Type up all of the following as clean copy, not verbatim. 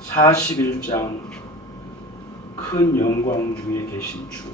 41장 큰 영광 중에 계신 주,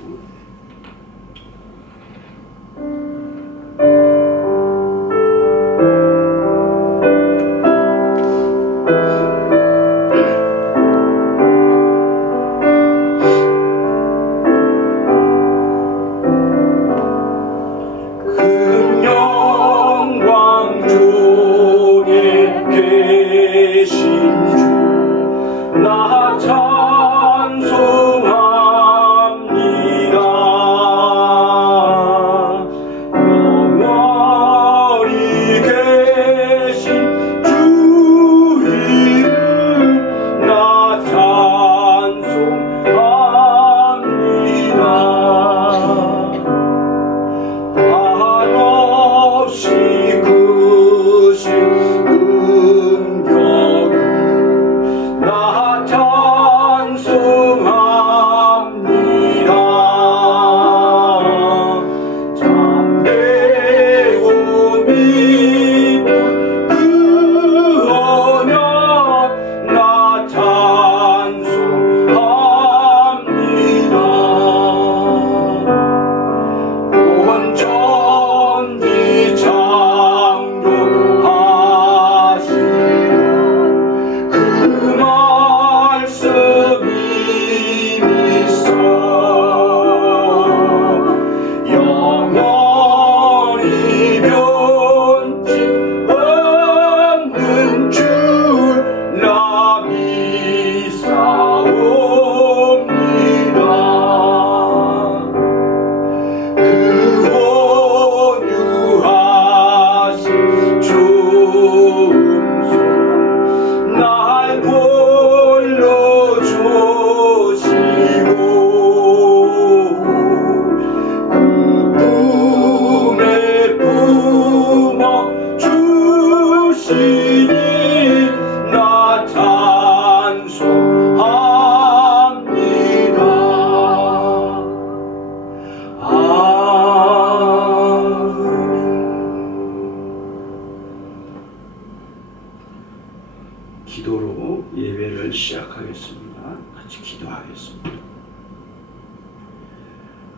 기도로 예배를 시작하겠습니다. 같이 기도하겠습니다.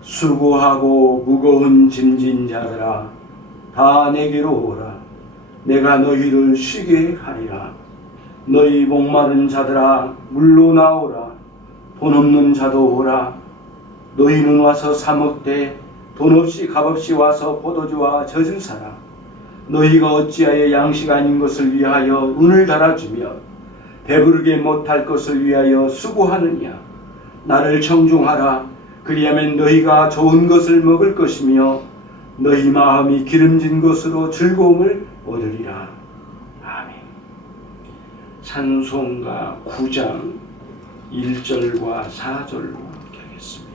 수고하고 무거운 짐진 자들아, 다 내게로 오라. 내가 너희를 쉬게 하리라. 너희 목마른 자들아, 물로 나오라. 돈 없는 자도 오라. 너희는 와서 사 먹되 돈 없이 값없이 와서 포도주와 젖은 사라. 너희가 어찌하여 양식 아닌 것을 위하여 은을 달아주며 배부르게 못할 것을 위하여 수고하느냐. 나를 청종하라. 그리하면 너희가 좋은 것을 먹을 것이며 너희 마음이 기름진 것으로 즐거움을 얻으리라. 아멘. 찬송가 9장 1절과 4절로 함께 하겠습니다.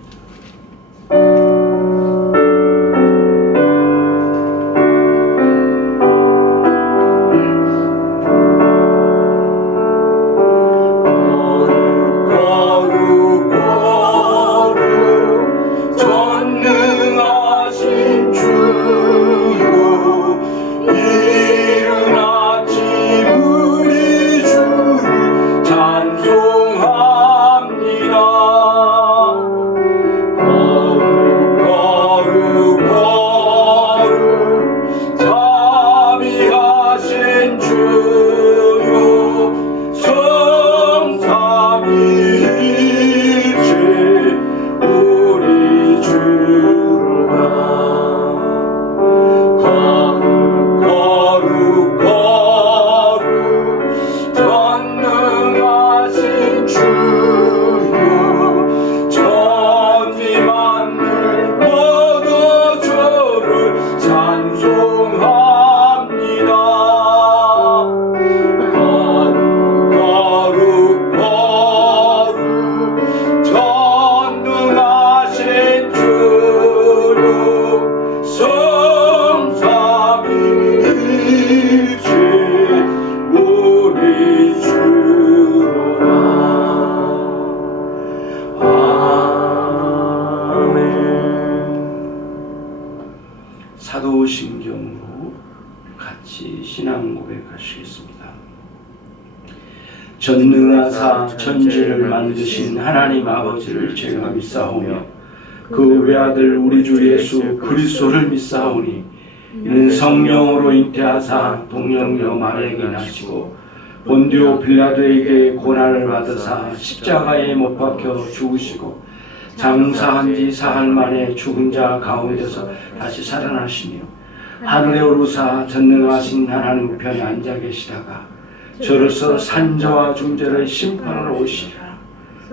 사도신경으로 같이 신앙 고백하시겠습니다. 전능하사 천지를 만드신 하나님 아버지를 제가 믿사오며 그 외아들 우리 주 예수 그리스도를 믿사오니 이는 성령으로 잉태하사 동정녀 마리아에게 나시고 본디오 빌라도에게 고난을 받으사 십자가에 못 박혀 죽으시고 장사한 지 사흘 만에 죽은 자 가운데서 다시 살아나시며 하늘에 오르사 전능하신 하나님 우편에 앉아 계시다가 저로서 산자와 중재를 심판하러 오시리라.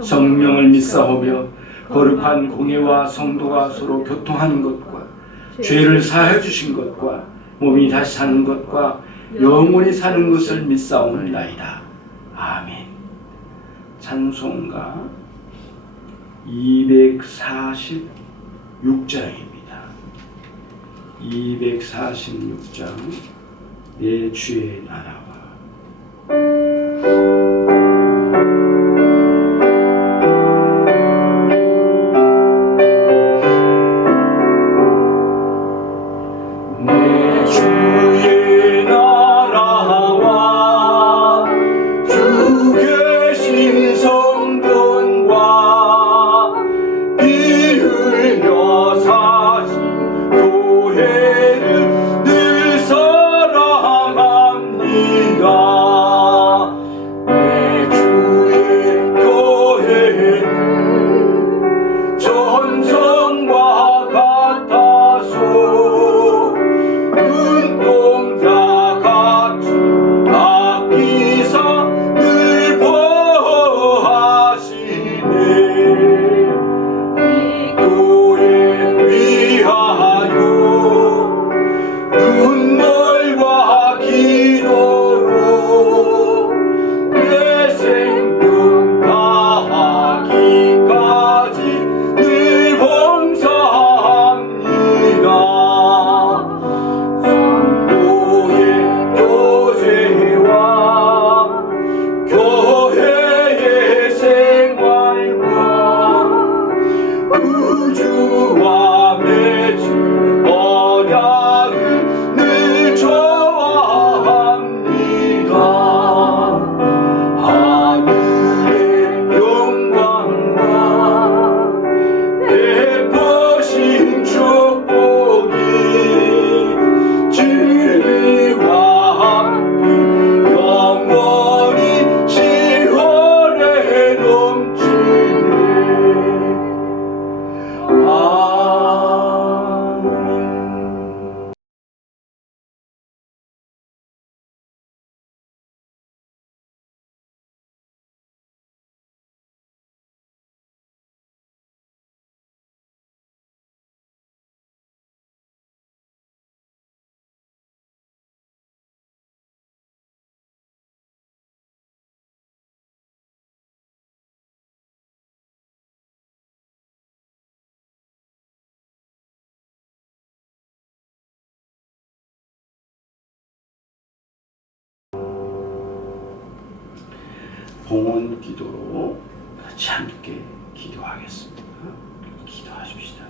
성령을 믿사오며 거룩한 공예와 성도가 서로 교통하는 것과 죄를 사하여 주신 것과 몸이 다시 사는 것과 영원히 사는 것을 믿사옵나이다. 아멘. 찬송가 246장입니다. 246장 내 주의 나라와 봉헌 기도로 같이 함께 기도하겠습니다. 기도하십시다.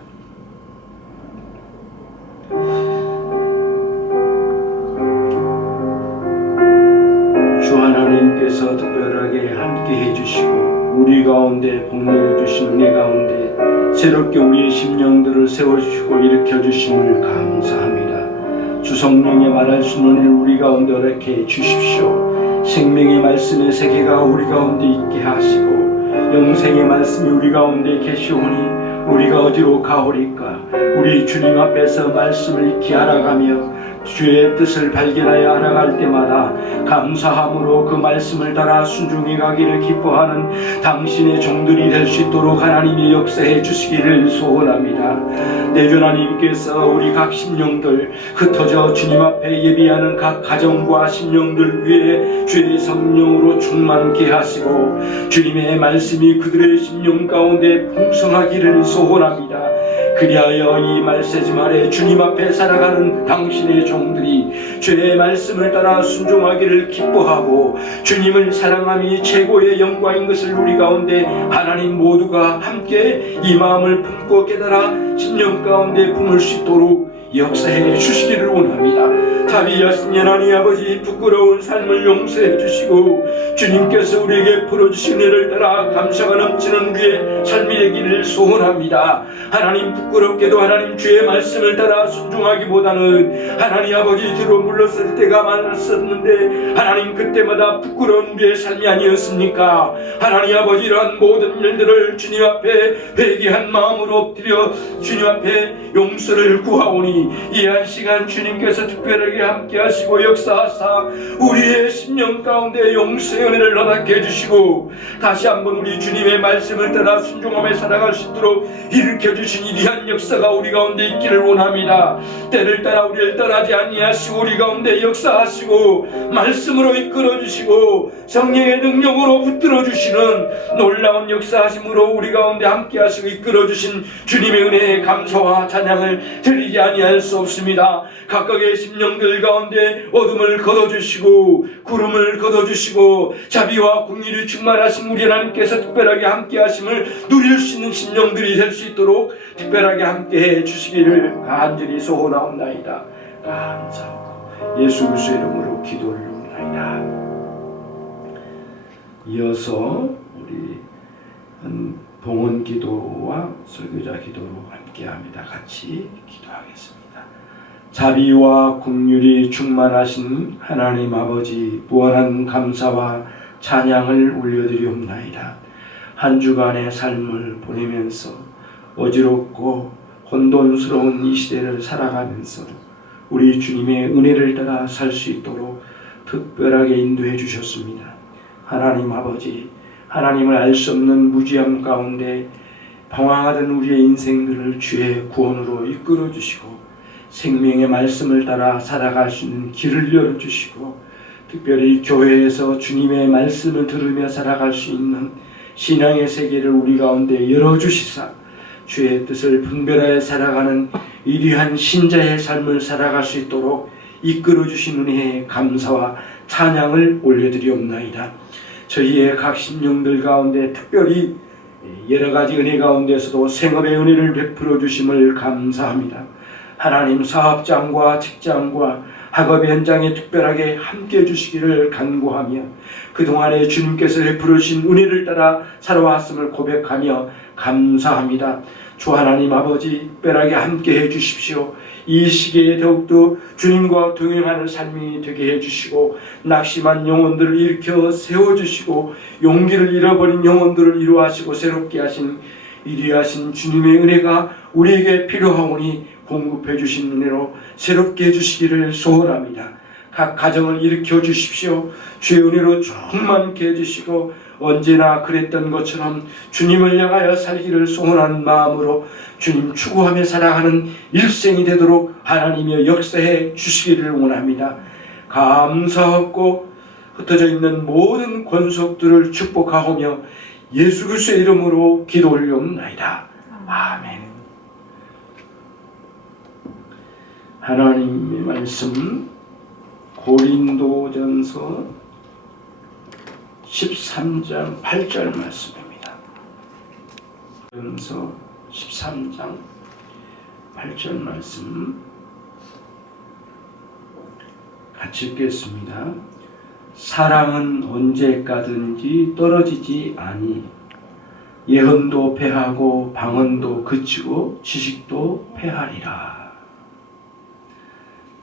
주 하나님께서 특별하게 함께 해주시고 우리 가운데 복내주신 은혜 가운데 새롭게 우리의 심령들을 세워주시고 일으켜주심을 감사합니다. 주 성령의 말할 수 있는 은혜를 우리 가운데 허락해 주십시오. 생명의 말씀의 세계가 우리 가운데 있게 하시고 영생의 말씀이 우리 가운데 계시오니 우리가 어디로 가오리까? 우리 주님 앞에서 말씀을 익히 알아가며 주의 뜻을 발견하여 알아갈 때마다 감사함으로 그 말씀을 따라 순종해 가기를 기뻐하는 당신의 종들이 될 수 있도록 하나님이 역사해 주시기를 소원합니다. 내 주 하나님께서 우리 각 심령들 흩어져 주님 앞에 예비하는 각 가정과 심령들 위해 주의 성령으로 충만케 하시고 주님의 말씀이 그들의 심령 가운데 풍성하기를 소원합니다. 그리하여 이 말세지 말에 주님 앞에 살아가는 당신의 종들이 주의 말씀을 따라 순종하기를 기뻐하고 주님을 사랑함이 최고의 영광인 것을 우리 가운데 하나님 모두가 함께 이 마음을 품고 깨달아 심령 가운데 품을 수 있도록 역사해 주시기를 원합니다. 자비하신 하나님 아버지, 부끄러운 삶을 용서해 주시고 주님께서 우리에게 풀어주신 은혜를 따라 감사가 넘치는 우리의 삶이 되기를 소원합니다. 하나님, 부끄럽게도 하나님 주의 말씀을 따라 순종하기보다는 하나님 아버지 뒤로 물러설 때가 많았었는데 하나님 그때마다 부끄러운 우리의 삶이 아니었습니까? 하나님 아버지, 이러한 모든 일들을 주님 앞에 회개한 마음으로 엎드려 주님 앞에 용서를 구하오니 이 한 시간 주님께서 특별하게 함께 하시고 역사하사 우리의 심령 가운데 용서의 은혜를 허락해 해주시고 다시 한번 우리 주님의 말씀을 따라 순종하며 살아갈 수 있도록 일으켜 주신 이러한 역사가 우리 가운데 있기를 원합니다. 때를 따라 우리를 떠나지 아니하시고 우리 가운데 역사하시고 말씀으로 이끌어 주시고 성령의 능력으로 붙들어 주시는 놀라운 역사하심으로 우리 가운데 함께 하시고 이끌어 주신 주님의 은혜에 감사와 찬양을 드리지 아니할 수 없습니다. 각각의 심령들 가운데 어둠을 걷어주시고 구름을 걷어주시고 자비와 긍휼이 충만하신 우리 하나님께서 특별하게 함께 하심을 누릴 수 있는 심령들이 될 수 있도록 특별하게 함께 해 주시기를 간절히 소원하옵나이다. 감사하고 예수 그리스도의 이름으로 기도를 올리옵나이다. 이어서 우리 봉헌 기도와 설교자 기도로 함께합니다. 같이 기도하겠습니다. 자비와 긍휼이 충만하신 하나님 아버지, 무한한 감사와 찬양을 올려드리옵나이다. 한 주간의 삶을 보내면서 어지럽고 혼돈스러운 이 시대를 살아가면서 우리 주님의 은혜를 따라 살 수 있도록 특별하게 인도해 주셨습니다. 하나님 아버지, 하나님을 알 수 없는 무지함 가운데 방황하던 우리의 인생들을 주의 구원으로 이끌어 주시고 생명의 말씀을 따라 살아갈 수 있는 길을 열어주시고 특별히 교회에서 주님의 말씀을 들으며 살아갈 수 있는 신앙의 세계를 우리 가운데 열어주시사 주의 뜻을 분별하여 살아가는 위대한 신자의 삶을 살아갈 수 있도록 이끌어주신 은혜에 감사와 찬양을 올려드리옵나이다. 저희의 각 심령들 가운데 특별히 여러가지 은혜 가운데서도 생업의 은혜를 베풀어 주심을 감사합니다. 하나님, 사업장과 직장과 학업의 현장에 특별하게 함께해 주시기를 간구하며 그동안에 주님께서 베풀어 주신 은혜를 따라 살아왔음을 고백하며 감사합니다. 주 하나님 아버지, 특별하게 함께해 주십시오. 이 시기에 더욱더 주님과 동행하는 삶이 되게 해주시고 낙심한 영혼들을 일으켜 세워주시고 용기를 잃어버린 영혼들을 이루하시고 새롭게 하신 이리하신 주님의 은혜가 우리에게 필요하오니 공급해 주신 은혜로 새롭게 해주시기를 소원합니다. 각 가정을 일으켜 주십시오. 주의 은혜로 충만케 해주시고 언제나 그랬던 것처럼 주님을 향하여 살기를 소원하는 마음으로 주님 추구하며 살아가는 일생이 되도록 하나님의 역사해 주시기를 원합니다. 감사하고 흩어져 있는 모든 권속들을 축복하오며 예수 그리스도의 이름으로 기도 올리옵나이다. 아멘. 하나님의 말씀 고린도전서 13장 8절 말씀입니다. 고린도전서 13장 8절 말씀 같이 읽겠습니다. 사랑은 언제까든지 떨어지지 아니 예언도 패하고 방언도 그치고 지식도 패하리라.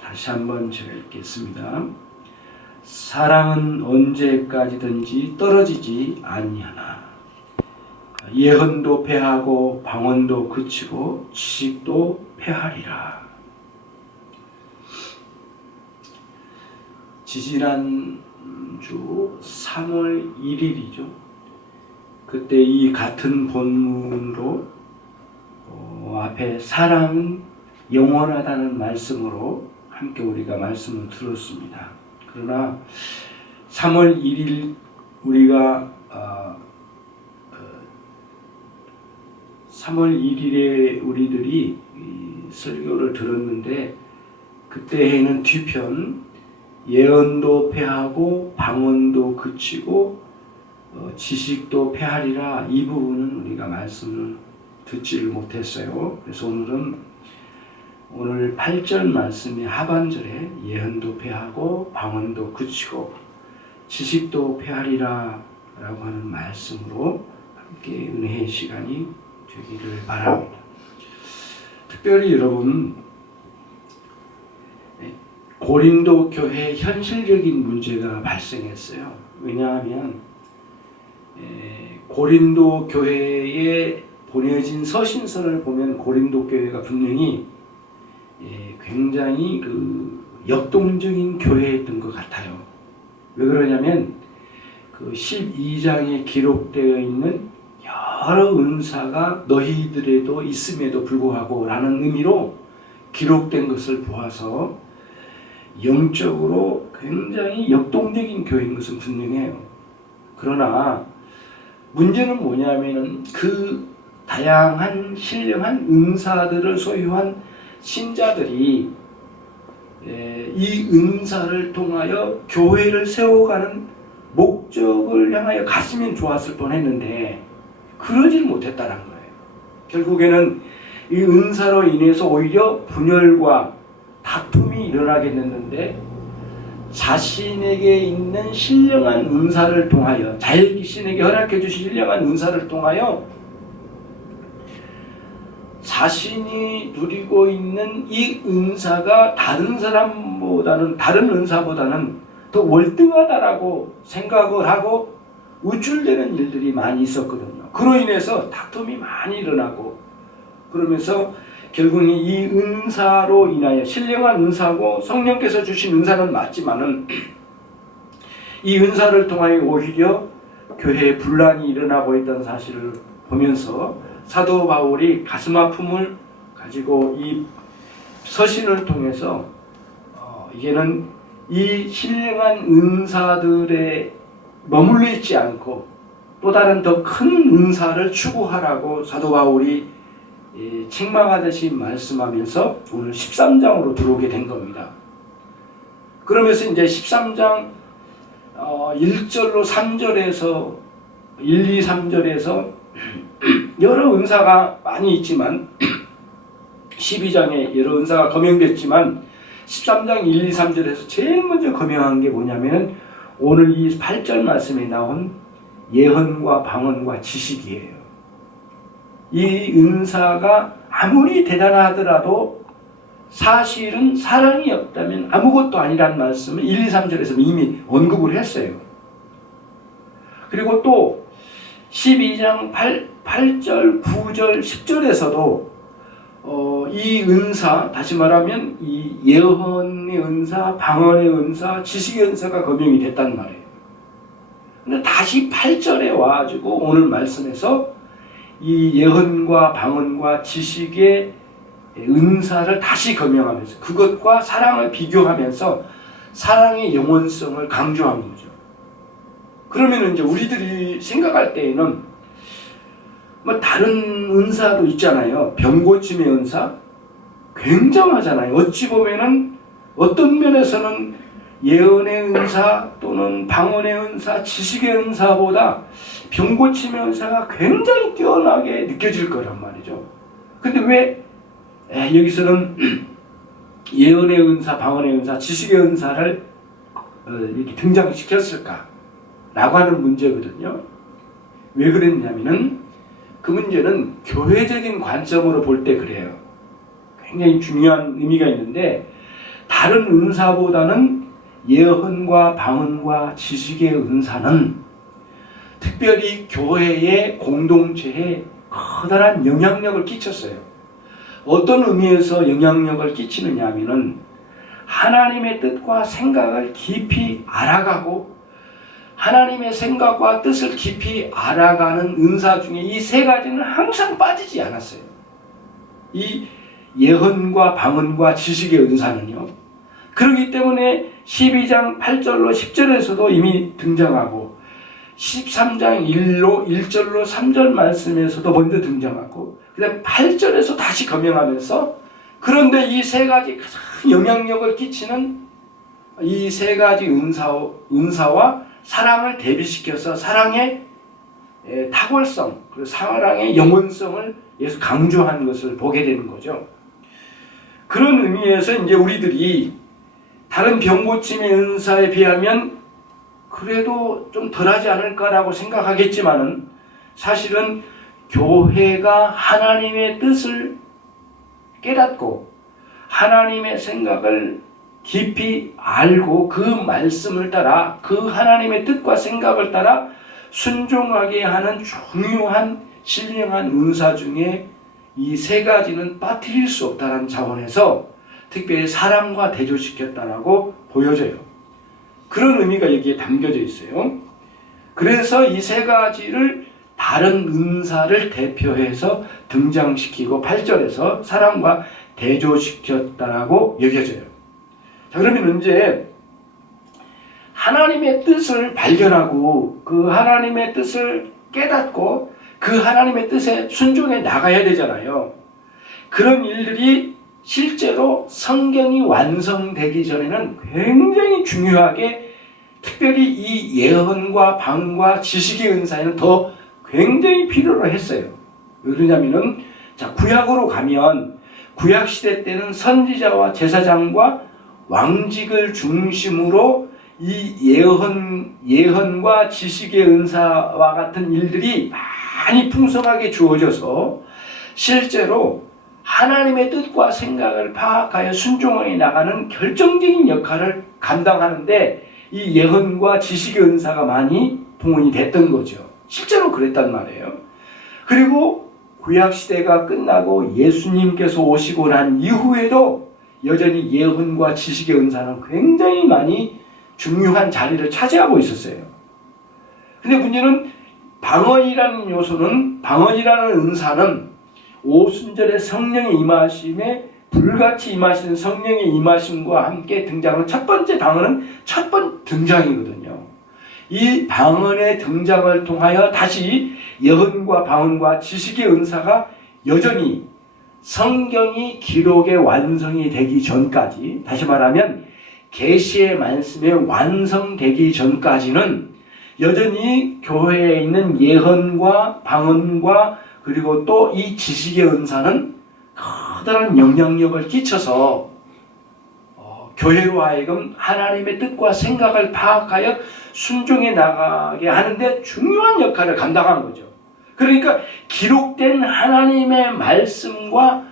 다시 한번 제가 읽겠습니다. 사랑은 언제까지든지 떨어지지 아니하나 예언도 패하고 방언도 그치고 지식도 패하리라. 지지난 주 3월 1일이죠. 그때 이 같은 본문으로 앞에 사랑은 영원하다는 말씀으로 함께 우리가 말씀을 들었습니다. 그러나 3월 1일 우리가 3월 1일에 우리들이 설교를 들었는데 그때에는 뒤편 예언도 패하고 방언도 그치고 지식도 패하리라, 이 부분은 우리가 말씀을 듣지를 못했어요. 그래서 오늘은 오늘 8절 말씀의 하반절에 예언도 패하고 방언도 그치고 지식도 패하리라 라고 하는 말씀으로 함께 은혜의 시간이 되기를 바랍니다. 특별히 여러분, 고린도 교회에 현실적인 문제가 발생했어요. 왜냐하면 고린도 교회에 보내진 서신서를 보면 고린도 교회가 분명히 굉장히 역동적인 교회였던 것 같아요. 왜 그러냐면 그 12장에 기록되어 있는 여러 은사가 너희들에도 있음에도 불구하고 라는 의미로 기록된 것을 보아서 영적으로 굉장히 역동적인 교회인 것은 분명해요. 그러나 문제는 뭐냐면은 그 다양한 신령한 은사들을 소유한 신자들이 이 은사를 통하여 교회를 세워가는 목적을 향하여 갔으면 좋았을 뻔했는데 그러질 못했다는 거예요. 결국에는 이 은사로 인해서 오히려 분열과 다툼이 일어나게 됐는데 자신에게 있는 신령한 은사를 통하여 자일귀신에게 허락해 주신 신령한 은사를 통하여 자신이 누리고 있는 이 은사가 다른 사람보다는 다른 은사보다는 더 월등하다라고 생각을 하고 우쭐대는 일들이 많이 있었거든요. 그로 인해서 다툼이 많이 일어나고 그러면서 결국은 이 은사로 인하여 신령한 은사고 성령께서 주신 은사는 맞지만은 이 은사를 통하여 오히려 교회에 분란이 일어나고 있다는 사실을 보면서 사도 바울이 가슴 아픔을 가지고 이 서신을 통해서 이제는 이 신령한 은사들에 머물러 있지 않고 또 다른 더 큰 은사를 추구하라고 사도 바울이 책망하듯이 말씀하면서 오늘 13장으로 들어오게 된 겁니다. 그러면서 이제 13장 1절로 3절에서 1, 2, 3절에서 여러 은사가 많이 있지만 12장에 여러 은사가 거명됐지만 13장 1, 2, 3절에서 제일 먼저 거명한 게 뭐냐면 오늘 이 8절 말씀에 나온 예언과 방언과 지식이에요. 이 은사가 아무리 대단하더라도 사실은 사랑이 없다면 아무것도 아니라는 말씀을 1, 2, 3절에서 이미 언급을 했어요. 그리고 또 12장 8절, 9절, 10절에서도 이 은사, 다시 말하면 이 예언의 은사, 방언의 은사, 지식의 은사가 거명이 됐단 말이에요. 근데 다시 8절에 와가지고 오늘 말씀에서 이 예언과 방언과 지식의 은사를 다시 거명하면서 그것과 사랑을 비교하면서 사랑의 영원성을 강조한 거죠. 그러면 이제 우리들이 생각할 때에는 뭐 다른 은사도 있잖아요. 병 고침의 은사 굉장하잖아요. 어찌 보면은 어떤 면에서는 예언의 은사 또는 방언의 은사, 지식의 은사보다 병 고침의 은사가 굉장히 뛰어나게 느껴질 거란 말이죠. 근데 왜 여기서는 예언의 은사, 방언의 은사, 지식의 은사를 이렇게 등장시켰을까? 라고 하는 문제거든요. 왜 그랬냐면은 그 문제는 교회적인 관점으로 볼 때 그래요. 굉장히 중요한 의미가 있는데 다른 은사보다는 예언과 방언과 지식의 은사는 특별히 교회의 공동체에 커다란 영향력을 끼쳤어요. 어떤 의미에서 영향력을 끼치느냐 하면은 하나님의 뜻과 생각을 깊이 알아가고 하나님의 생각과 뜻을 깊이 알아가는 은사 중에 이 세 가지는 항상 빠지지 않았어요. 이 예언과 방언과 지식의 은사는요. 그렇기 때문에 12장 8절로 10절에서도 이미 등장하고 13장 1절로 3절 말씀에서도 먼저 등장하고 그 다음 8절에서 다시 거명하면서 그런데 이 세 가지 가장 영향력을 끼치는 이 세 가지 은사와 사랑을 대비시켜서 사랑의 탁월성, 그리고 사랑의 영원성을 예수 강조한 것을 보게 되는 거죠. 그런 의미에서 이제 우리들이 다른 병고침의 은사에 비하면 그래도 좀 덜하지 않을까라고 생각하겠지만은 사실은 교회가 하나님의 뜻을 깨닫고 하나님의 생각을 깊이 알고 그 말씀을 따라 그 하나님의 뜻과 생각을 따라 순종하게 하는 중요한 신령한 은사 중에 이 세 가지는 빠뜨릴 수 없다는 차원에서 특별히 사랑과 대조시켰다라고 보여져요. 그런 의미가 여기에 담겨져 있어요. 그래서 이 세 가지를 다른 은사를 대표해서 등장시키고 8절에서 사랑과 대조시켰다라고 여겨져요. 자, 그러면 이제 하나님의 뜻을 발견하고 그 하나님의 뜻을 깨닫고 그 하나님의 뜻에 순종해 나가야 되잖아요. 그런 일들이 실제로 성경이 완성되기 전에는 굉장히 중요하게 특별히 이 예언과 방언과 지식의 은사에는 더 굉장히 필요로 했어요. 왜 그러냐면은 자, 구약으로 가면 구약 시대 때는 선지자와 제사장과 왕직을 중심으로 이 예언과 지식의 은사와 같은 일들이 많이 풍성하게 주어져서 실제로 하나님의 뜻과 생각을 파악하여 순종해 나가는 결정적인 역할을 감당하는데 이 예언과 지식의 은사가 많이 동원이 됐던 거죠. 실제로 그랬단 말이에요. 그리고 구약시대가 끝나고 예수님께서 오시고 난 이후에도 여전히 예언과 지식의 은사는 굉장히 많이 중요한 자리를 차지하고 있었어요. 근데 문제는 방언이라는 은사는 오순절의 성령의 임하심에 불같이 임하시는 성령의 임하심과 함께 등장하는 첫 번째 방언은 첫 번 등장이거든요. 이 방언의 등장을 통하여 다시 예언과 방언과 지식의 은사가 여전히 성경이 기록의 완성이 되기 전까지, 다시 말하면 계시의 말씀이 완성되기 전까지는 여전히 교회에 있는 예언과 방언과 그리고 또 이 지식의 은사는 커다란 영향력을 끼쳐서 교회로 하여금 하나님의 뜻과 생각을 파악하여 순종해 나가게 하는데 중요한 역할을 감당한 거죠. 그러니까 기록된 하나님의 말씀과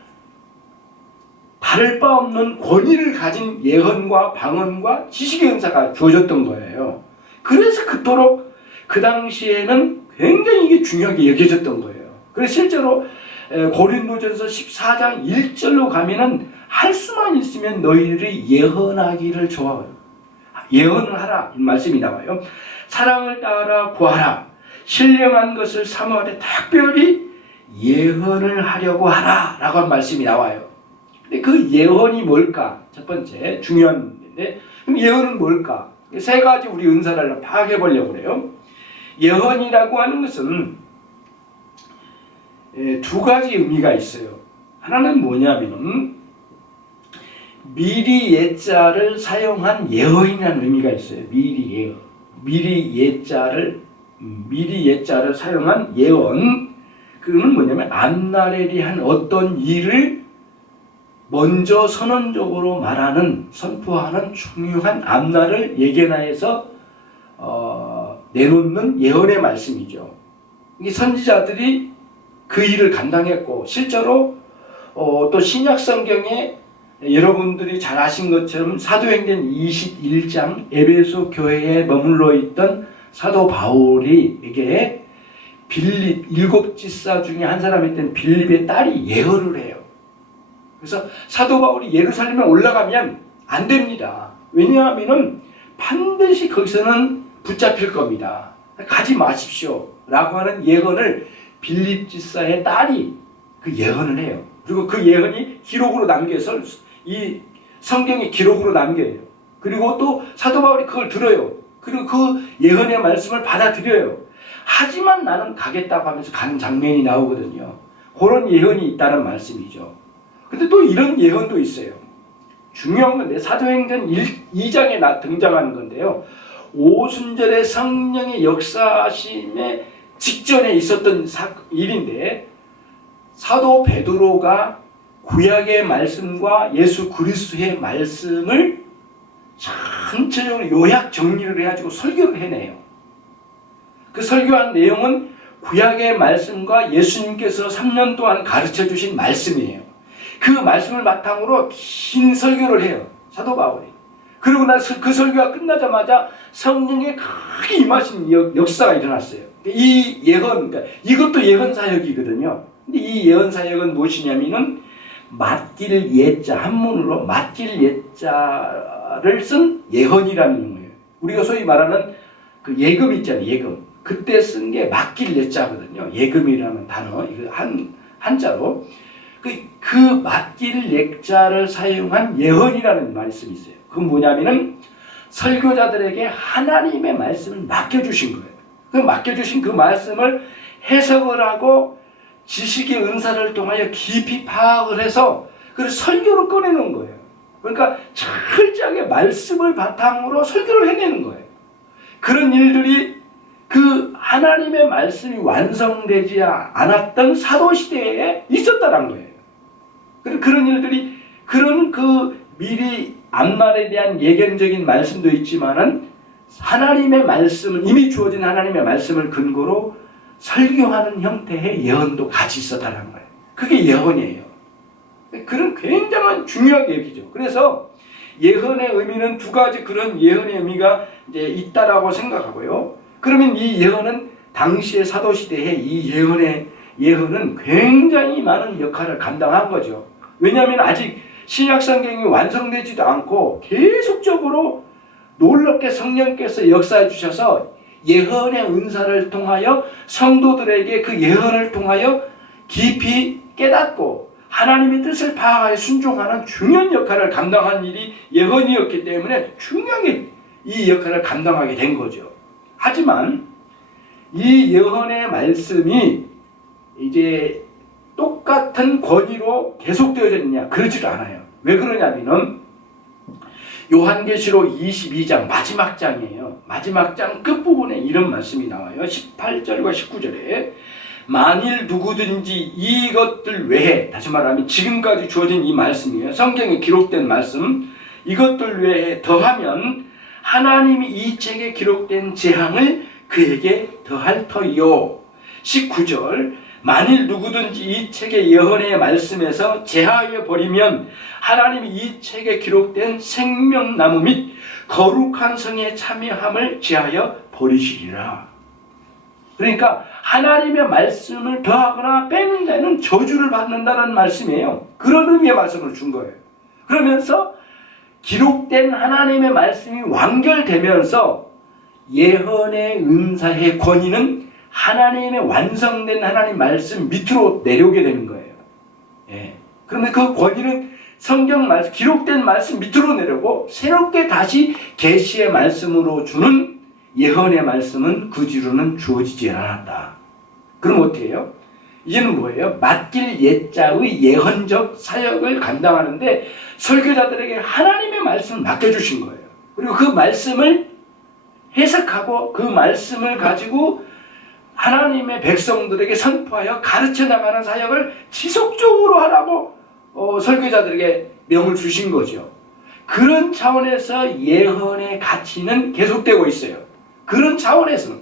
다를 바 없는 권위를 가진 예언과 방언과 지식의 은사가 주어졌던 거예요. 그래서 그토록 그 당시에는 굉장히 이게 중요하게 여겨졌던 거예요. 그래서 실제로 고린도전서 14장 1절로 가면은 할 수만 있으면 너희들이 예언하기를 좋아해요. 예언을 하라 이 말씀이 나와요. 사랑을 따라 구하라. 신령한 것을 사모하되 특별히 예언을 하려고 하라 라고 한 말씀이 나와요. 근데 그 예언이 뭘까? 첫 번째 중요한 문제인데 그럼 예언은 뭘까? 세 가지 우리 은사를 파악해 보려고 그래요. 예언이라고 하는 것은 두 가지 의미가 있어요. 하나는 뭐냐면 미리 예자를 사용한 예언이라는 의미가 있어요. 미리 예자를 사용한 예언. 그건 뭐냐면 앞날에 대한 어떤 일을 먼저 선언적으로 말하는, 선포하는 중요한 앞날을 예견하여서 내놓는 예언의 말씀이죠. 이게 선지자들이 그 일을 감당했고 실제로 또 신약 성경에 여러분들이 잘 아신 것처럼 사도행전 21장 에베소 교회에 머물러 있던 사도 바울이 이게 빌립 7지사 중에 한 사람이었던 빌립의 딸이 예언을 해요. 그래서 사도 바울이 예루살렘에 올라가면 안 됩니다. 왜냐하면 반드시 거기서는 붙잡힐 겁니다. 가지 마십시오 라고 하는 예언을 빌립 지사의 딸이 그 예언을 해요. 그리고 그 예언이 기록으로 남겨서 이 성경의 기록으로 남겨요. 그리고 또 사도 바울이 그걸 들어요. 그리고 그 예언의 말씀을 받아들여요. 하지만 나는 가겠다고 하면서 가는 장면이 나오거든요. 그런 예언이 있다는 말씀이죠. 근데 또 이런 예언도 있어요. 중요한 건데 사도행전 2장에 등장하는 건데요. 오순절의 성령의 역사하심의 직전에 있었던 일인데 사도 베드로가 구약의 말씀과 예수 그리스도의 말씀을 전체적으로 요약 정리를 해가지고 설교를 해내요. 그 설교한 내용은 구약의 말씀과 예수님께서 3년 동안 가르쳐 주신 말씀이에요. 그 말씀을 바탕으로 긴 설교를 해요. 사도 바울이. 그러고 나서 그 설교가 끝나자마자 성령의 크게 임하신 역사가 일어났어요. 이 예언, 그러니까 이것도 예언 사역이거든요. 근데 이 예언 사역은 무엇이냐면은 맡길 예자, 한문으로 맡길 예자를 쓴 예언이라는 거예요. 우리가 소위 말하는 그 예금 있잖아요. 예금. 그때 쓴 게 맡길 예자거든요. 예금이라는 단어, 이거 한자로. 그 맡길 예자를 사용한 예언이라는 말씀이 있어요. 그건 뭐냐면은 설교자들에게 하나님의 말씀을 맡겨주신 거예요. 그 맡겨주신 그 말씀을 해석을 하고 지식의 은사를 통하여 깊이 파악을 해서 그 설교로 꺼내는 거예요. 그러니까 철저하게 말씀을 바탕으로 설교를 해내는 거예요. 그런 일들이 그 하나님의 말씀이 완성되지 않았던 사도시대에 있었다는 거예요. 그런 일들이, 그런 그 미리 앞날에 대한 예견적인 말씀도 있지만은 하나님의 말씀을, 이미 주어진 하나님의 말씀을 근거로 설교하는 형태의 예언도 같이 있었다는 거예요. 그게 예언이에요. 그런 굉장한 중요한 얘기죠. 그래서 예언의 의미는 두 가지 그런 예언의 의미가 이제 있다라고 생각하고요. 그러면 이 예언은 당시의 사도시대에 이 예언은 굉장히 많은 역할을 감당한 거죠. 왜냐하면 아직 신약 성경이 완성되지도 않고 계속적으로 놀랍게 성령께서 역사해 주셔서 예언의 은사를 통하여 성도들에게 그 예언을 통하여 깊이 깨닫고 하나님의 뜻을 파악하여 순종하는 중요한 역할을 감당한 일이 예언이었기 때문에 중요하게 이 역할을 감당하게 된 거죠. 하지만 이 예언의 말씀이 이제 똑같은 권위로 계속되어졌느냐? 그러지도 않아요. 왜 그러냐면은 요한계시록 22장 마지막 장이에요. 마지막 장 끝부분에 이런 말씀이 나와요. 18절과 19절에 만일 누구든지 이것들 외에, 다시 말하면 지금까지 주어진 이 말씀이에요. 성경에 기록된 말씀, 이것들 외에 더하면 하나님이 이 책에 기록된 재앙을 그에게 더할 터이요. 19절 만일 누구든지 이 책의 예언의 말씀에서 제하여 버리면 하나님이 이 책에 기록된 생명나무 및 거룩한 성에 참여함을 제하여 버리시리라. 그러니까 하나님의 말씀을 더하거나 빼는 자는 저주를 받는다는 말씀이에요. 그런 의미의 말씀을 준 거예요. 그러면서 기록된 하나님의 말씀이 완결되면서 예언의 은사의 권위는 하나님의 완성된 하나님 말씀 밑으로 내려오게 되는 거예요. 예. 그러면 그 권위는 성경 말씀, 기록된 말씀 밑으로 내려오고 새롭게 다시 계시의 말씀으로 주는 예언의 말씀은 그 뒤로는 주어지지 않았다. 그럼 어떻게 해요? 이제는 뭐예요? 맡길 예자의 예언적 사역을 감당하는데 설교자들에게 하나님의 말씀을 맡겨주신 거예요. 그리고 그 말씀을 해석하고 그 말씀을 가지고 하나님의 백성들에게 선포하여 가르쳐 나가는 사역을 지속적으로 하라고 설교자들에게 명을 주신 거죠. 그런 차원에서 예언의 가치는 계속되고 있어요. 그런 차원에서는.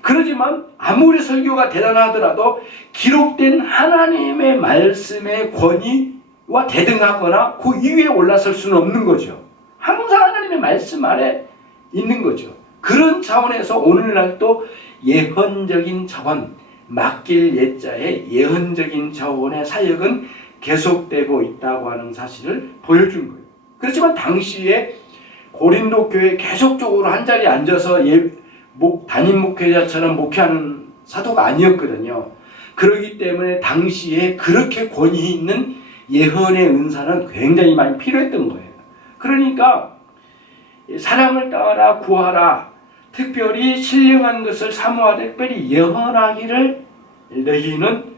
그러지만 아무리 설교가 대단하더라도 기록된 하나님의 말씀의 권위와 대등하거나 그 이위에 올라설 수는 없는 거죠. 항상 하나님의 말씀 아래 있는 거죠. 그런 차원에서 오늘날 또 예언적인 차원, 맡길 예자의 예언적인 차원의 사역은 계속되고 있다고 하는 사실을 보여준 거예요. 그렇지만 당시에 고린도 교회에 계속적으로 한자리에 앉아서 담임 목회자처럼 목회하는 사도가 아니었거든요. 그렇기 때문에 당시에 그렇게 권위 있는 예언의 은사는 굉장히 많이 필요했던 거예요. 그러니까 사람을 따라 구하라, 특별히 신령한 것을 사모하되 특별히 예언하기를 너희는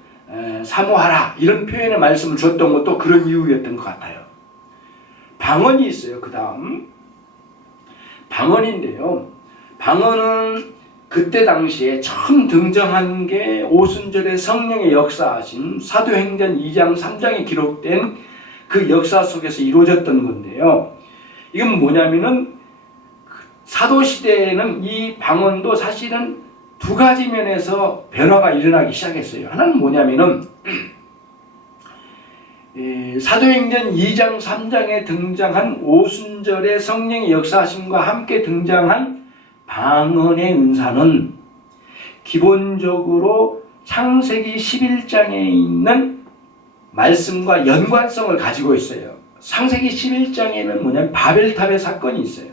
사모하라, 이런 표현의 말씀을 줬던 것도 그런 이유였던 것 같아요. 방언이 있어요. 그 다음 방언인데요, 방언은 그때 당시에 처음 등장한 게 오순절에 성령의 역사하신 사도행전 2장 3장에 기록된 그 역사 속에서 이루어졌던 건데요. 이건 뭐냐면은 사도시대에는 이 방언도 사실은 두 가지 면에서 변화가 일어나기 시작했어요. 하나는 뭐냐면은 사도행전 2장 3장에 등장한 오순절의 성령의 역사하심과 함께 등장한 방언의 은사는 기본적으로 창세기 11장에 있는 말씀과 연관성을 가지고 있어요. 창세기 11장에는 뭐냐면 바벨탑의 사건이 있어요.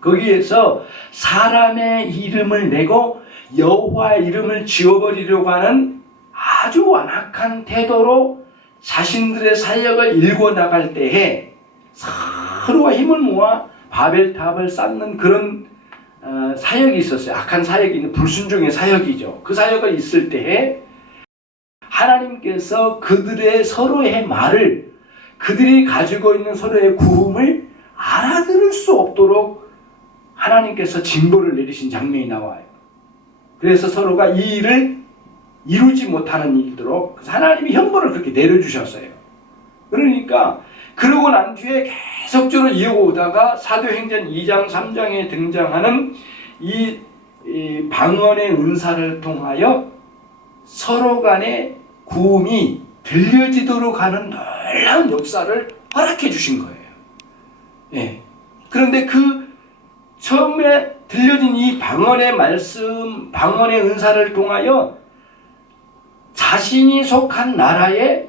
거기에서 사람의 이름을 내고 여호와의 이름을 지워버리려고 하는 아주 완악한 태도로 자신들의 사역을 일궈 나갈 때에 서로가 힘을 모아 바벨탑을 쌓는 그런 사역이 있었어요. 악한 사역이 있는 불순종의 사역이죠. 그 사역을 있을 때에 하나님께서 그들의 서로의 말을, 그들이 가지고 있는 서로의 구음을 알아들을 수 없도록 하나님께서 징벌을 내리신 장면이 나와요. 그래서 서로가 이 일을 이루지 못하는 일도록 하나님이 형벌을 그렇게 내려주셨어요. 그러니까 그러고 난 뒤에 계속적으로 이어오다가 사도행전 2장 3장에 등장하는 이 방언의 은사를 통하여 서로 간의 구음이 들려지도록 하는 놀라운 역사를 허락해 주신 거예요. 예. 그런데 그 처음에 들려진 이 방언의 말씀, 방언의 은사를 통하여 자신이 속한 나라의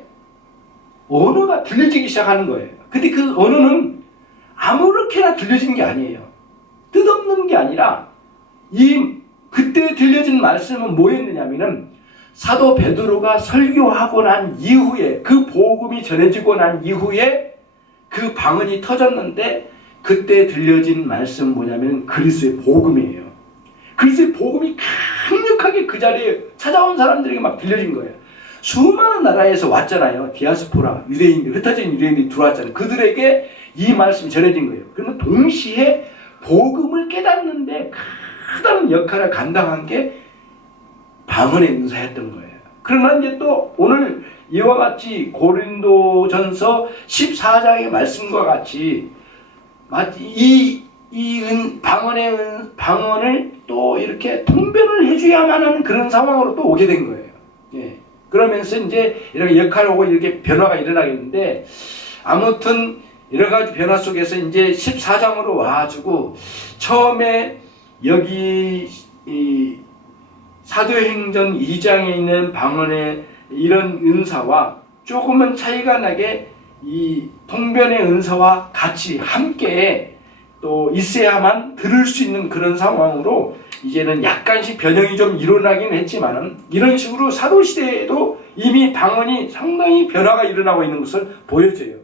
언어가 들려지기 시작하는 거예요. 근데 그 언어는 아무렇게나 들려진 게 아니에요. 뜻없는 게 아니라 그때 들려진 말씀은 뭐였느냐면은 사도 베드로가 설교하고 난 이후에, 그 복음이 전해지고 난 이후에 그 방언이 터졌는데 그때 들려진 말씀은 뭐냐면 그리스도의 복음이에요. 그리스도의 복음이 강력하게 그 자리에 찾아온 사람들에게 막 들려진 거예요. 수많은 나라에서 왔잖아요. 디아스포라, 유대인들, 흩어진 유대인들이 들어왔잖아요. 그들에게 이 말씀이 전해진 거예요. 그러면 동시에 복음을 깨닫는데 크다는 역할을 감당한 게 방언의 은사였던 거예요. 그러나 이제 또 오늘 이와 같이 고린도전서 14장의 말씀과 같이 방언을 또 이렇게 통변을 해줘야만 하는 그런 상황으로 또 오게 된 거예요. 예. 그러면서 이제 이렇게 역할을 하고 이렇게 변화가 일어나겠는데, 아무튼 여러 가지 변화 속에서 이제 14장으로 와가지고 처음에 여기 이 사도행전 2장에 있는 방언의 이런 은사와 조금은 차이가 나게 이 통변의 은사와 같이 함께 또 있어야만 들을 수 있는 그런 상황으로 이제는 약간씩 변형이 좀 일어나긴 했지만은, 이런 식으로 사도시대에도 이미 방언이 상당히 변화가 일어나고 있는 것을 보여줘요.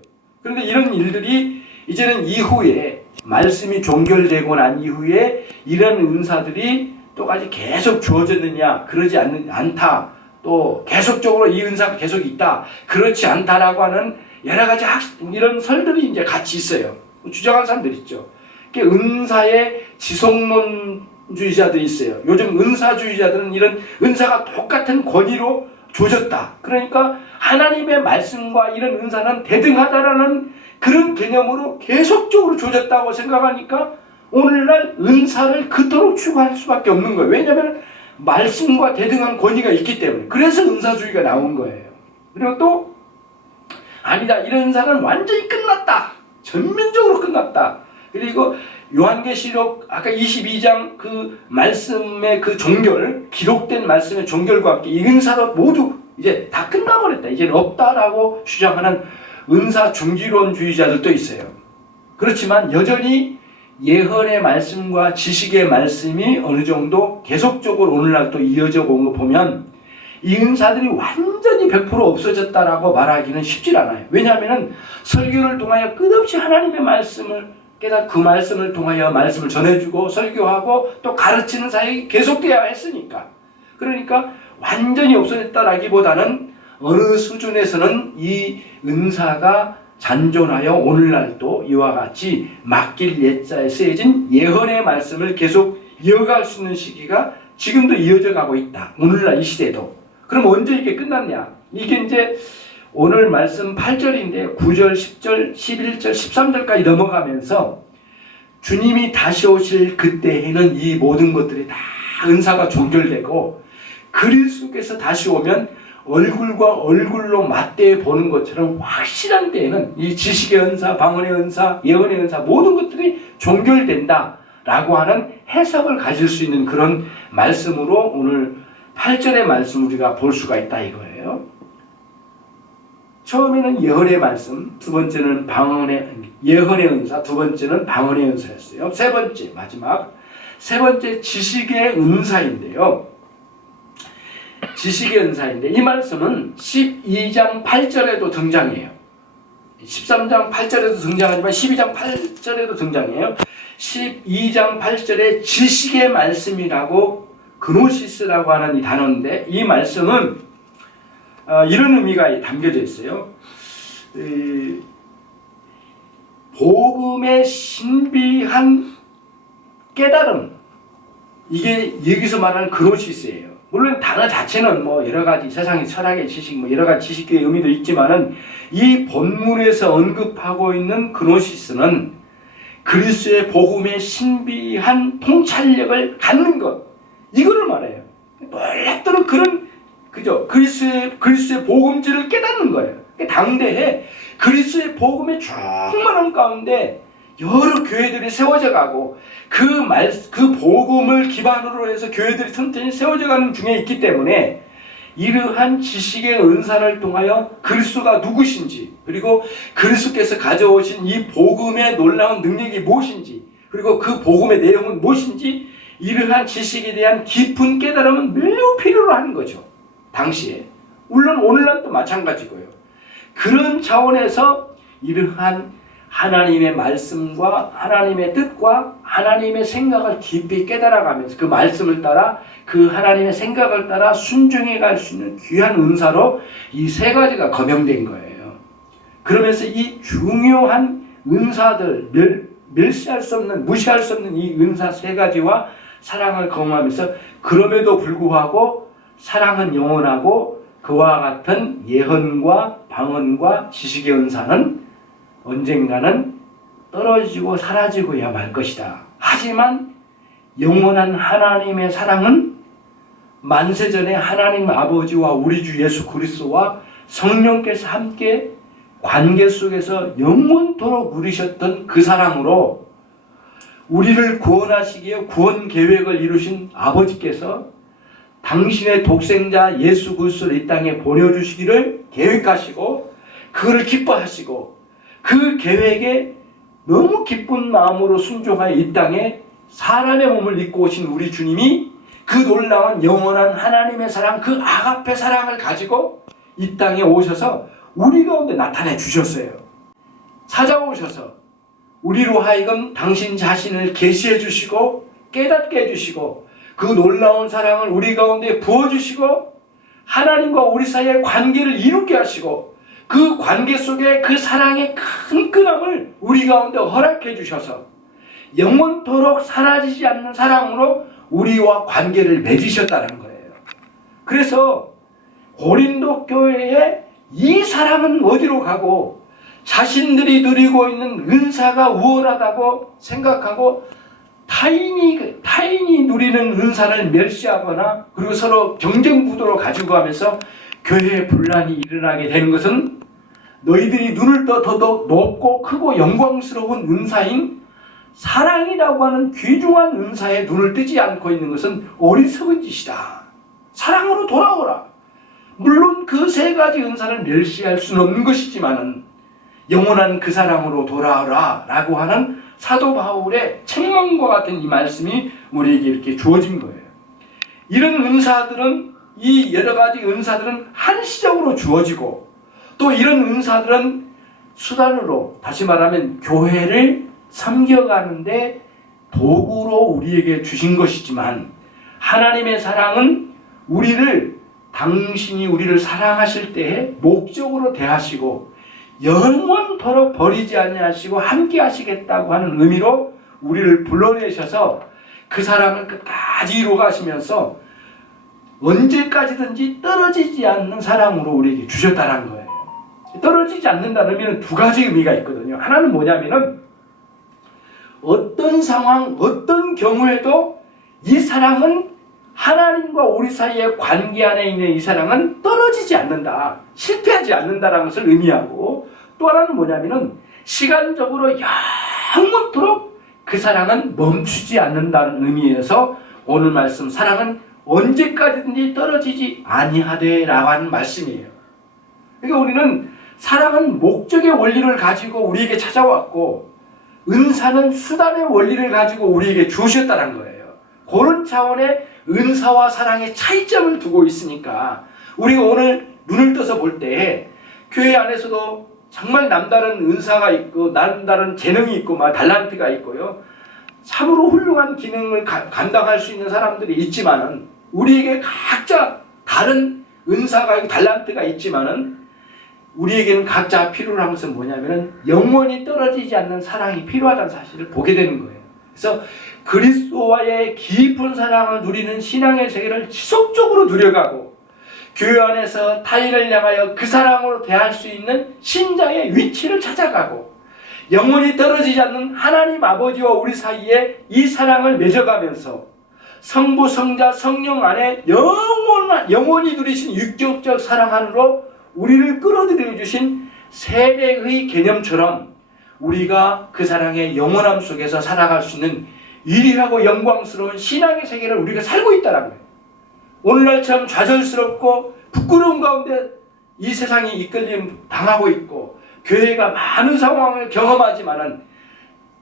그런데 이런 일들이 이제는 이후에 말씀이 종결되고 난 이후에 이런 은사들이 또까지 계속 주어졌느냐, 그러지 않다, 또 계속적으로 이 은사가 계속 있다, 그렇지 않다라고 하는 여러 가지 이런 설들이 이제 같이 있어요. 주장하는 사람들 있죠. 은사의 지속론주의자들이 있어요. 요즘 은사주의자들은 이런 은사가 똑같은 권위로 주어졌다, 그러니까 하나님의 말씀과 이런 은사는 대등하다라는 그런 개념으로 계속적으로 주어졌다고 생각하니까 오늘날 은사를 그토록 추구할 수밖에 없는 거예요. 왜냐하면 말씀과 대등한 권위가 있기 때문에. 그래서 은사주의가 나온 거예요. 그리고 또 아니다, 이런 은사는 완전히 끝났다, 전면적으로 끝났다. 그리고 요한계시록 아까 22장 그 말씀의 그 종결, 기록된 말씀의 종결과 함께 이 은사도 모두 이제 다 끝나버렸다, 이제는 없다라고 주장하는 은사 중지론주의자들도 있어요. 그렇지만 여전히 예언의 말씀과 지식의 말씀이 어느 정도 계속적으로 오늘날 또 이어져 온 거 보면 이 은사들이 완전히 100% 없어졌다라고 말하기는 쉽지 않아요. 왜냐하면 설교를 통하여 끝없이 하나님의 말씀을 깨닫고 그 말씀을 통하여 말씀을 전해주고 설교하고 또 가르치는 사역이 계속돼야 했으니까. 그러니까 완전히 없어졌다라기보다는 어느 수준에서는 이 은사가 잔존하여 오늘날도 이와 같이 맡길 예자에 쓰여진 예언의 말씀을 계속 이어갈 수 있는 시기가 지금도 이어져 가고 있다. 오늘날 이 시대도. 그럼 언제 이게 끝났냐? 이게 이제 오늘 말씀 8절인데 9절, 10절, 11절, 13절까지 넘어가면서 주님이 다시 오실 그때에는 이 모든 것들이 다 은사가 종결되고 그리스도께서 다시 오면 얼굴과 얼굴로 맞대어 보는 것처럼 확실한 때에는 이 지식의 은사, 방언의 은사, 예언의 은사 모든 것들이 종결된다라고 하는 해석을 가질 수 있는 그런 말씀으로 오늘 8절의 말씀 우리가 볼 수가 있다 이거예요. 처음에는 예언의 말씀, 두 번째는 예언의 은사, 두 번째는 방언의 은사였어요. 세 번째, 마지막 세 번째 지식의 은사인데요. 지식의 은사인데 이 말씀은 12장 8절에도 등장해요. 13장 8절에도 등장하지만 12장 8절에도 등장해요. 12장 8절에 지식의 말씀이라고 그노시스라고 하는 이 단어인데 이 말씀은 이런 의미가 담겨져 있어요. 복음의 신비한 깨달음, 이게 여기서 말하는 그노시스예요. 물론 단어 자체는 뭐 여러 가지 세상의 철학의 지식, 뭐 여러 가지 지식의 의미도 있지만은 이 본문에서 언급하고 있는 그노시스는 그리스도의 복음의 신비한 통찰력을 갖는 것, 이거를 말해요. 놀랍도록 그런 그리스도의 복음지를 깨닫는 거예요. 당대에 그리스도의 복음의 충만함 가운데 여러 교회들이 세워져 가고 그 복음을 기반으로 해서 교회들이 튼튼히 세워져 가는 중에 있기 때문에 이러한 지식의 은사를 통하여 그리스도가 누구신지, 그리고 그리스도께서 가져오신 이 복음의 놀라운 능력이 무엇인지, 그리고 그 복음의 내용은 무엇인지, 이러한 지식에 대한 깊은 깨달음은 매우 필요로 하는 거죠. 당시에. 물론 오늘날도 마찬가지고요. 그런 차원에서 이러한 하나님의 말씀과 하나님의 뜻과 하나님의 생각을 깊이 깨달아가면서 그 말씀을 따라 그 하나님의 생각을 따라 순종해 갈 수 있는 귀한 은사로 이 세 가지가 거명된 거예요. 그러면서 이 중요한 은사들, 멸시할 수 없는, 무시할 수 없는 이 은사 세 가지와 사랑을 경험하면서 그럼에도 불구하고 사랑은 영원하고 그와 같은 예언과 방언과 지식의 은사는 언젠가는 떨어지고 사라지고야 말 것이다. 하지만 영원한 하나님의 사랑은 만세전에 하나님 아버지와 우리 주 예수 그리스도와 성령께서 함께 관계 속에서 영원토록 누리셨던 그 사랑으로 우리를 구원하시기 위해 구원 계획을 이루신 아버지께서 당신의 독생자 예수 그리스도를 이 땅에 보내주시기를 계획하시고 그를 기뻐하시고 그 계획에 너무 기쁜 마음으로 순종하여 이 땅에 사람의 몸을 입고 오신 우리 주님이 그 놀라운 영원한 하나님의 사랑, 그 아가페 사랑을 가지고 이 땅에 오셔서 우리 가운데 나타내 주셨어요. 찾아오셔서 우리로 하여금 당신 자신을 계시해 주시고 깨닫게 해주시고 그 놀라운 사랑을 우리 가운데 부어주시고 하나님과 우리 사이의 관계를 이루게 하시고 그 관계 속에 그 사랑의 큰 끈함을 우리 가운데 허락해 주셔서 영원토록 사라지지 않는 사랑으로 우리와 관계를 맺으셨다는 거예요. 그래서 고린도 교회의 이 사랑은 어디로 가고 자신들이 누리고 있는 은사가 우월하다고 생각하고 타인이 누리는 은사를 멸시하거나 그리고 서로 경쟁 구도로 가지고 가면서 교회에 분란이 일어나게 되는 것은 너희들이 눈을 떠 더더욱 높고 크고 영광스러운 은사인 사랑이라고 하는 귀중한 은사에 눈을 뜨지 않고 있는 것은 어리석은 짓이다. 사랑으로 돌아오라. 물론 그 세 가지 은사를 멸시할 수는 없는 것이지만은 영원한 그 사랑으로 돌아오라 라고 하는 사도 바울의 책망과 같은 이 말씀이 우리에게 이렇게 주어진 거예요. 이런 은사들은, 이 여러 가지 은사들은 한시적으로 주어지고 또 이런 은사들은 수단으로, 다시 말하면 교회를 섬겨가는데 도구로 우리에게 주신 것이지만 하나님의 사랑은 당신이 우리를 사랑하실 때에 목적으로 대하시고 영원토록 버리지 아니하시고 함께 하시겠다고 하는 의미로 우리를 불러내셔서 그 사랑을 끝까지 이루어 가시면서 언제까지든지 떨어지지 않는 사랑으로 우리에게 주셨다는 거예요. 떨어지지 않는다는 의미는 두 가지 의미가 있거든요. 하나는 뭐냐면은 어떤 상황, 어떤 경우에도 이 사랑은 하나님과 우리 사이의 관계 안에 있는 이 사랑은 떨어지지 않는다, 실패하지 않는다라는 것을 의미하고, 또 하나는 뭐냐면은 시간적으로 영원토록 그 사랑은 멈추지 않는다는 의미에서 오늘 말씀 사랑은 언제까지든지 떨어지지 아니하되라고 하는 말씀이에요. 그러니까 우리는 사랑은 목적의 원리를 가지고 우리에게 찾아왔고 은사는 수단의 원리를 가지고 우리에게 주셨다는 거예요. 그런 차원의 은사와 사랑의 차이점을 두고 있으니까 우리가 오늘 눈을 떠서 볼 때 교회 안에서도 정말 남다른 은사가 있고 남다른 재능이 있고 달란트가 있고요. 참으로 훌륭한 기능을 감당할 수 있는 사람들이 있지만은 우리에게 각자 다른 은사가 있고 달란트가 있지만은 우리에게는 각자 필요로 한 것은 뭐냐면은 영원히 떨어지지 않는 사랑이 필요하다는 사실을 보게 되는 거예요. 그래서 그리스도와의 깊은 사랑을 누리는 신앙의 세계를 지속적으로 누려가고 교회 안에서 타인을 향하여 그 사랑으로 대할 수 있는 신자의 위치를 찾아가고 영원히 떨어지지 않는 하나님 아버지와 우리 사이에 이 사랑을 맺어가면서 성부, 성자, 성령 안에 영원히 누리신 육적적 사랑 안으로 우리를 끌어들여 주신 세례의 개념처럼 우리가 그 사랑의 영원함 속에서 살아갈 수 있는 유일하고 영광스러운 신앙의 세계를 우리가 살고 있다는 거예요. 오늘날처럼 좌절스럽고 부끄러운 가운데 이 세상이 이끌림 당하고 있고 교회가 많은 상황을 경험하지만은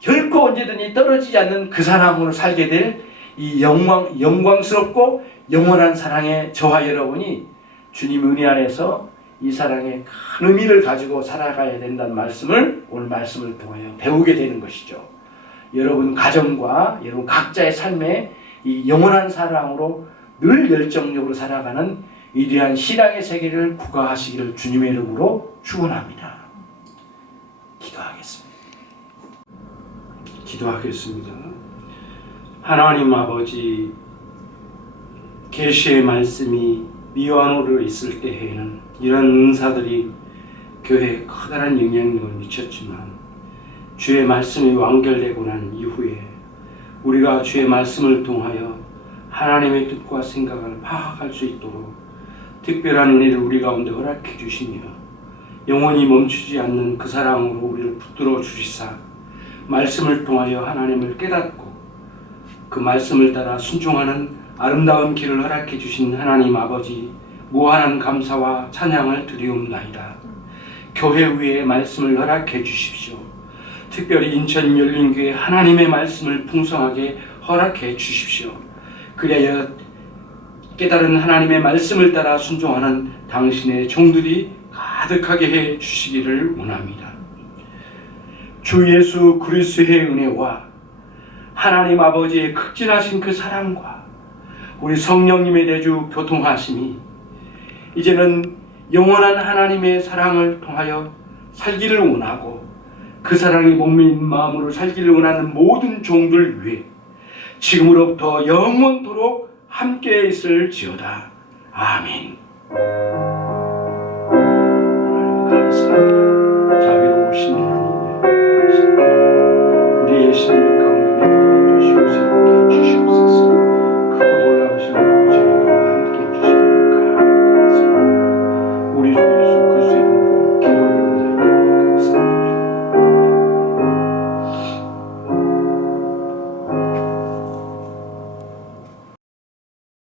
결코 언제든지 떨어지지 않는 그 사랑으로 살게 될 이 영광스럽고 영원한 사랑의 저와 여러분이 주님 은혜 안에서 이 사랑의 큰 의미를 가지고 살아가야 된다는 말씀을 오늘 말씀을 통하여 배우게 되는 것이죠. 여러분 가정과 여러분 각자의 삶에 이 영원한 사랑으로 늘 열정적으로 살아가는 위대한 신앙의 세계를 구가하시기를 주님의 이름으로 축원합니다. 기도하겠습니다. 하나님 아버지, 계시의 말씀이 미완으로 있을 때에는 이런 은사들이 교회에 커다란 영향력을 미쳤지만 주의 말씀이 완결되고 난 이후에 우리가 주의 말씀을 통하여 하나님의 뜻과 생각을 파악할 수 있도록 특별한 은혜를 우리 가운데 허락해 주시며 영원히 멈추지 않는 그 사랑으로 우리를 붙들어 주시사 말씀을 통하여 하나님을 깨닫고 그 말씀을 따라 순종하는 아름다운 길을 허락해 주신 하나님 아버지, 무한한 감사와 찬양을 드리옵나이다. 교회 위에 말씀을 허락해 주십시오. 특별히 인천 열린교회 하나님의 말씀을 풍성하게 허락해 주십시오. 그리하여 깨달은 하나님의 말씀을 따라 순종하는 당신의 종들이 가득하게 해 주시기를 원합니다. 주 예수 그리스도의 은혜와 하나님 아버지의 극진하신 그 사랑과 우리 성령님의 내주 교통하심이 이제는 영원한 하나님의 사랑을 통하여 살기를 원하고 그 사랑이 몸인 마음으로 살기를 원하는 모든 종들 위해 지금으로부터 영원토록 함께 있을지어다. 아멘. 감사합니다. 자비로우신 하나님, 우리의 신